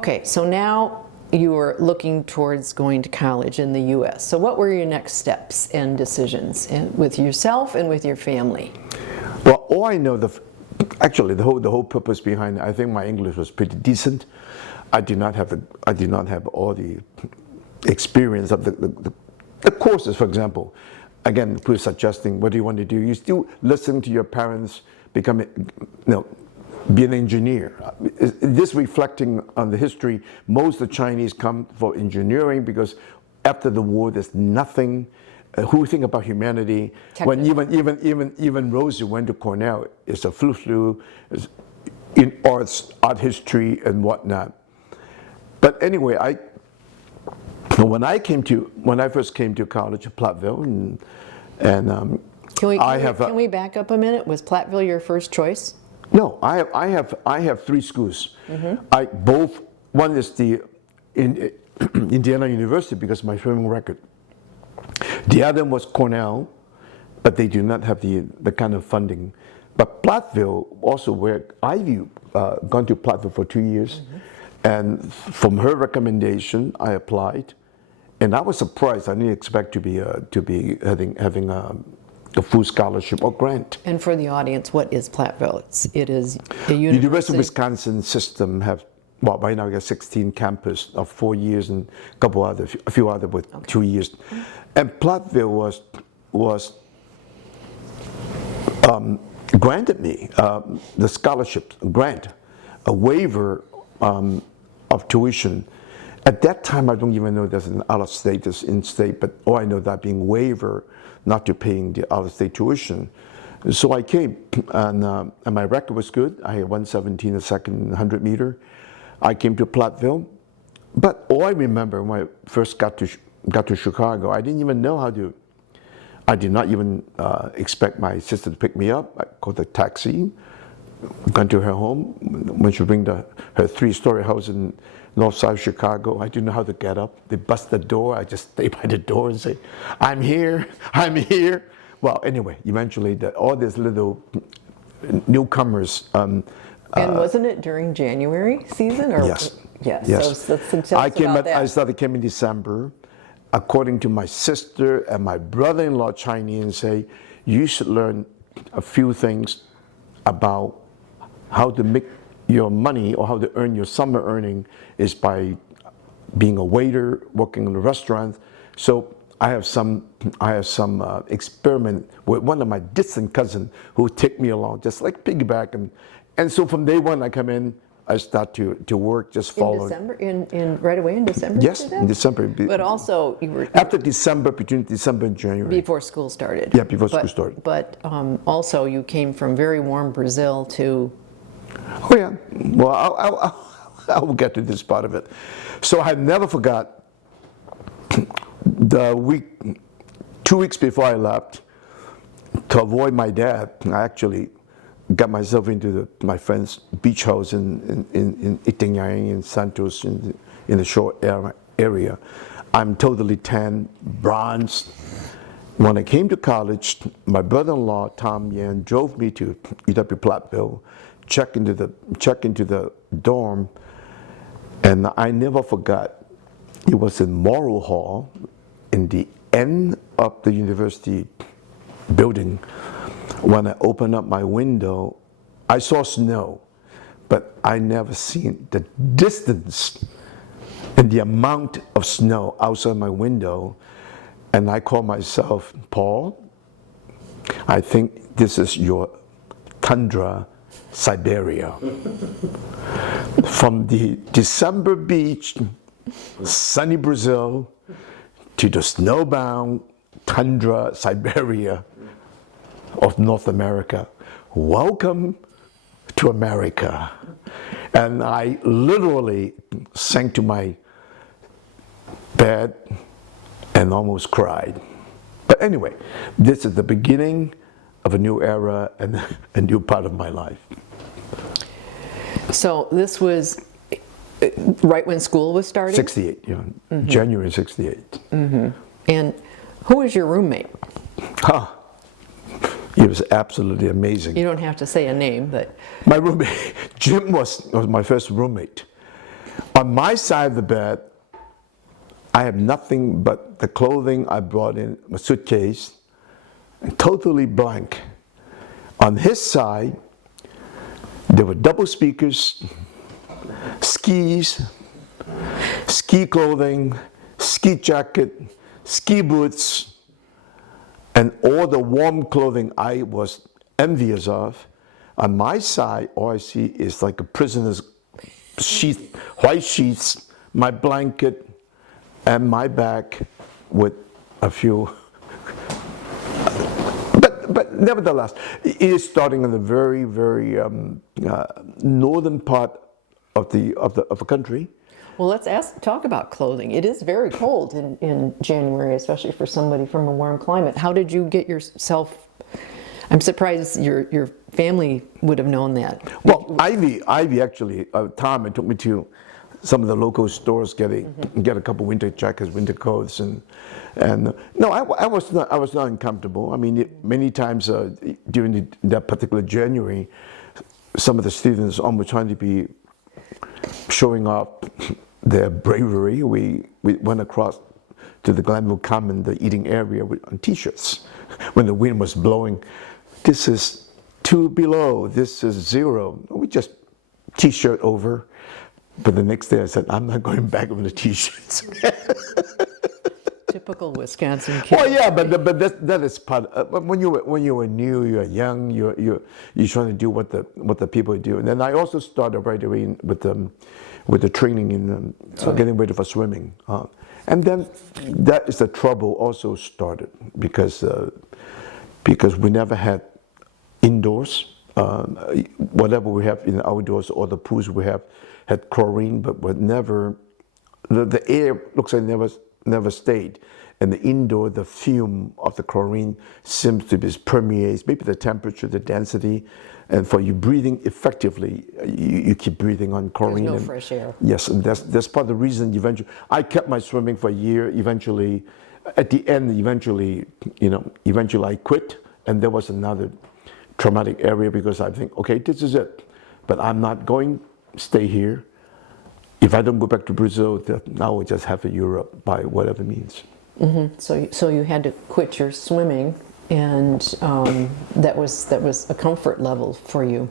Okay, so now you were looking towards going to college in the U.S. So what were your next steps and decisions with yourself and with your family? Well, all I know, actually the whole purpose behind it, I think my English was pretty decent. I did not have all the experience of the courses, for example. Again, we're suggesting, what do you want to do? You still listen to your parents, be an engineer. This reflecting on the history, most of the Chinese come for engineering because after the war, there's nothing. Who think about humanity? When even Rosie went to Cornell, it's a flu in art history and whatnot. But anyway, when I first came to college at Platteville, can we back up a minute? Was Platteville your first choice? No, I have three schools. Mm-hmm. One is the Indiana University because of my swimming record. The other was Cornell, but they do not have the kind of funding. But Platteville, also where I've gone to Platteville for 2 years, mm-hmm. And from her recommendation, I applied, and I was surprised. I didn't expect to be having a full scholarship or grant. And for the audience, what is Platteville? It is a University of Wisconsin system have. Well, right now we got 16 campus of 4 years and a few other with 2 years. And Platteville was granted me the scholarship grant, a waiver of tuition. At that time, I don't even know there's an out-of-state, there's in-state, but all I know that being waiver, not to paying the out-of-state tuition. So I came, and my record was good. I had 117 a second, 100 meter. I came to Platteville, but all I remember when I first got to Chicago, I didn't even know how to. I did not even expect my sister to pick me up. I called a taxi, gone to her home. When she bring her 3-story house in north side of Chicago, I didn't know how to get up. They bust the door. I just stay by the door and say, "I'm here, I'm here." Well, anyway, eventually all these little newcomers. And wasn't it during January season? Or? Yes. Yes. Yes. So tell us about that. I came in December. According to my sister and my brother-in-law Chinese say, you should learn a few things about how to make your money or how to earn your summer earning is by being a waiter, working in a restaurant. So I have some experiment with one of my distant cousins who take me along, just like piggyback. And so from day one I come in, I start to work, just following. In December? Right away in December? Yes, in December. But also you were... After December, between December and January. Before school started. Yeah, before school started. But also you came from very warm Brazil to... Oh yeah, well I will get to this part of it. So I never forgot the week, 2 weeks before I left, to avoid my dad, I actually got myself into my friend's beach house in Yijing in Santos in the shore area. I'm totally tan, bronzed. When I came to college, my brother-in-law Tom Yan drove me to UW Platteville, check into the dorm, and I never forgot. It was in Morrow Hall, in the end of the university building. When I opened up my window, I saw snow, but I never seen the distance and the amount of snow outside my window. And I call myself, Paul, I think this is your tundra Siberia. From the December beach, sunny Brazil, to the snowbound tundra Siberia of North America. Welcome to America. And I literally sank to my bed and almost cried. But anyway, this is the beginning of a new era and a new part of my life. So this was right when school was starting? 68, yeah. Mm-hmm. January 68. Mm-hmm. And who was your roommate? It was absolutely amazing. You don't have to say a name, but... My roommate, Jim was my first roommate. On my side of the bed, I have nothing but the clothing I brought in, a suitcase, totally blank. On his side, there were double speakers, skis, ski clothing, ski jacket, ski boots, and all the warm clothing I was envious of. On my side, all I see is like a prisoner's sheet, white sheets, my blanket, and my bag with a few. But nevertheless, it is starting in the very, very northern part of the country. Well, let's talk about clothing. It is very cold in January, especially for somebody from a warm climate. How did you get yourself? I'm surprised your family would have known that. Well, Ivy actually, Tom, it took me to some of the local stores, get a couple winter jackets, winter coats, and no, I was not uncomfortable. I mean, many times during that particular January, some of the students almost trying to be showing off their bravery. We went across to the Glenville Common, the eating area, on T-shirts when the wind was blowing. This is 2 below. This is 0. We just T-shirt over. But the next day I said, I'm not going back with the T-shirts. Typical Wisconsin kid. Well, yeah, but that is part. When you were new, you're young, you're trying to do what the people do. And then I also started right away with the training in getting ready for swimming. And then that is the trouble also started because we never had indoors. Whatever we have in the outdoors or the pools we have had chlorine, but never, the air looks like never stayed. And the indoor, the fume of the chlorine seems to be permeates, maybe the temperature, the density, and for you breathing effectively, you keep breathing on chlorine. There's no fresh air. Yes, and that's part of the reason eventually, I kept my swimming for a year, eventually, at the end, eventually I quit, and there was another traumatic area because I think, okay, this is it, but I'm not going stay here. If I don't go back to Brazil, then I will just have a Europe by whatever means. Mm-hmm. So you had to quit your swimming, and that was a comfort level for you.